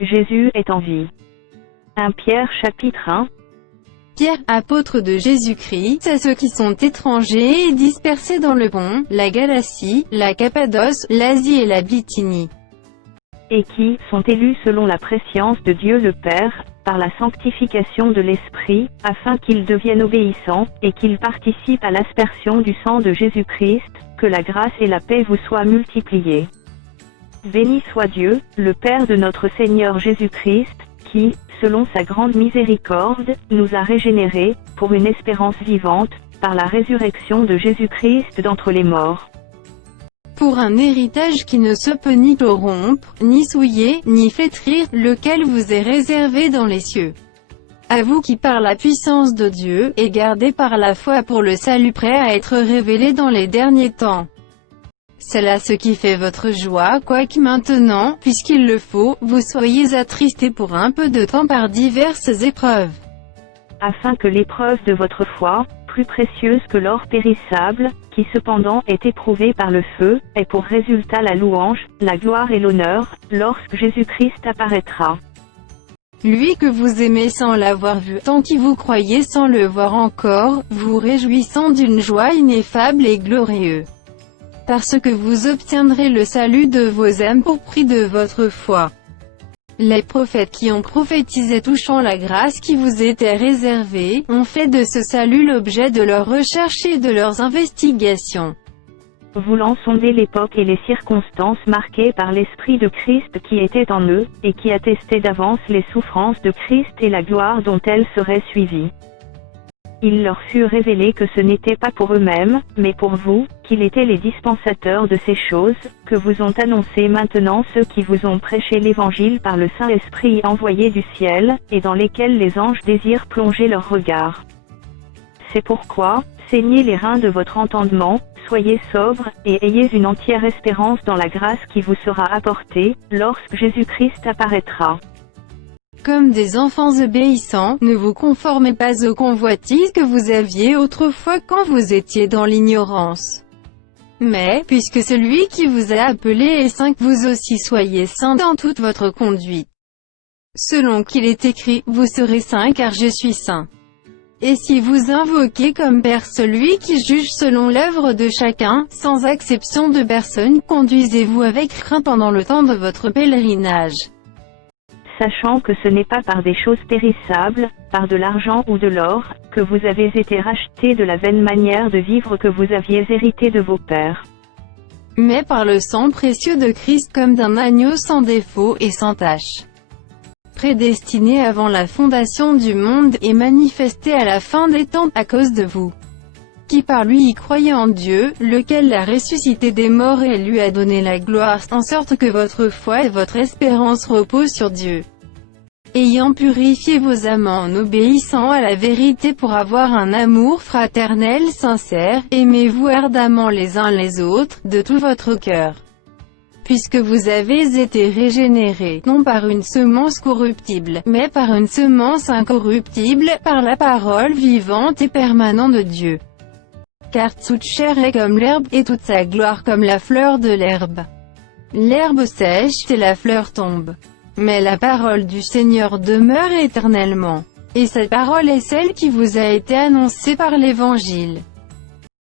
Jésus est en vie. 1 Pierre chapitre 1. Pierre, apôtre de Jésus-Christ, à ceux qui sont étrangers et dispersés dans le Pont, la Galatie, la Cappadoce, l'Asie et la Bithynie, Et qui sont élus selon la prescience de Dieu le Père, par la sanctification de l'Esprit, afin qu'ils deviennent obéissants, et qu'ils participent à l'aspersion du sang de Jésus-Christ, que la grâce et la paix vous soient multipliées. Béni soit Dieu, le Père de notre Seigneur Jésus-Christ, qui, selon sa grande miséricorde, nous a régénérés, pour une espérance vivante, par la résurrection de Jésus-Christ d'entre les morts. pour un héritage qui ne se peut ni corrompre, ni souiller, ni flétrir, lequel vous est réservé dans les cieux. À vous qui par la puissance de Dieu, est gardé par la foi pour le salut prêt à être révélé dans les derniers temps. C'est là ce qui fait votre joie, quoique maintenant, puisqu'il le faut, vous soyez attristés pour un peu de temps par diverses épreuves. Afin que l'épreuve de votre foi, plus précieuse que l'or périssable, qui cependant est éprouvé par le feu, ait pour résultat la louange, la gloire et l'honneur, lorsque Jésus-Christ apparaîtra. Lui que vous aimez sans l'avoir vu, tant qu'il vous croyez sans le voir encore, vous réjouissant d'une joie ineffable et glorieuse. Parce que vous obtiendrez le salut de vos âmes pour prix de votre foi. Les prophètes qui ont prophétisé touchant la grâce qui vous était réservée, ont fait de ce salut l'objet de leurs recherches et de leurs investigations. Voulant sonder l'époque et les circonstances marquées par l'Esprit de Christ qui était en eux, et qui attestait d'avance les souffrances de Christ et la gloire dont elles seraient suivies. Il leur fut révélé que ce n'était pas pour eux-mêmes, mais pour vous, qu'il était les dispensateurs de ces choses, que vous ont annoncé maintenant ceux qui vous ont prêché l'Évangile par le Saint-Esprit envoyé du ciel, et dans lesquels les anges désirent plonger leur regard. C'est pourquoi, saignez les reins de votre entendement, soyez sobres, et ayez une entière espérance dans la grâce qui vous sera apportée, lorsque Jésus-Christ apparaîtra. Comme des enfants obéissants, ne vous conformez pas aux convoitises que vous aviez autrefois quand vous étiez dans l'ignorance. Mais, puisque celui qui vous a appelé est saint, vous aussi soyez saints dans toute votre conduite. Selon qu'il est écrit, vous serez saints car je suis saint. Et si vous invoquez comme Père celui qui juge selon l'œuvre de chacun, sans acception de personne, conduisez-vous avec crainte pendant le temps de votre pèlerinage. Sachant que ce n'est pas par des choses périssables, par de l'argent ou de l'or, que vous avez été rachetés de la vaine manière de vivre que vous aviez hérité de vos pères. Mais par le sang précieux de Christ comme d'un agneau sans défaut et sans tache. Prédestiné avant la fondation du monde et manifesté à la fin des temps à cause de vous. Qui par lui y croyait en Dieu, lequel l'a ressuscité des morts et lui a donné la gloire, en sorte que votre foi et votre espérance reposent sur Dieu. Ayant purifié vos âmes en obéissant à la vérité pour avoir un amour fraternel sincère, aimez-vous ardemment les uns les autres, de tout votre cœur. Puisque vous avez été régénérés, non par une semence corruptible, mais par une semence incorruptible, par la parole vivante et permanente de Dieu. Car toute chair est comme l'herbe, et toute sa gloire comme la fleur de l'herbe. L'herbe sèche et la fleur tombe. Mais la parole du Seigneur demeure éternellement. Et cette parole est celle qui vous a été annoncée par l'Évangile.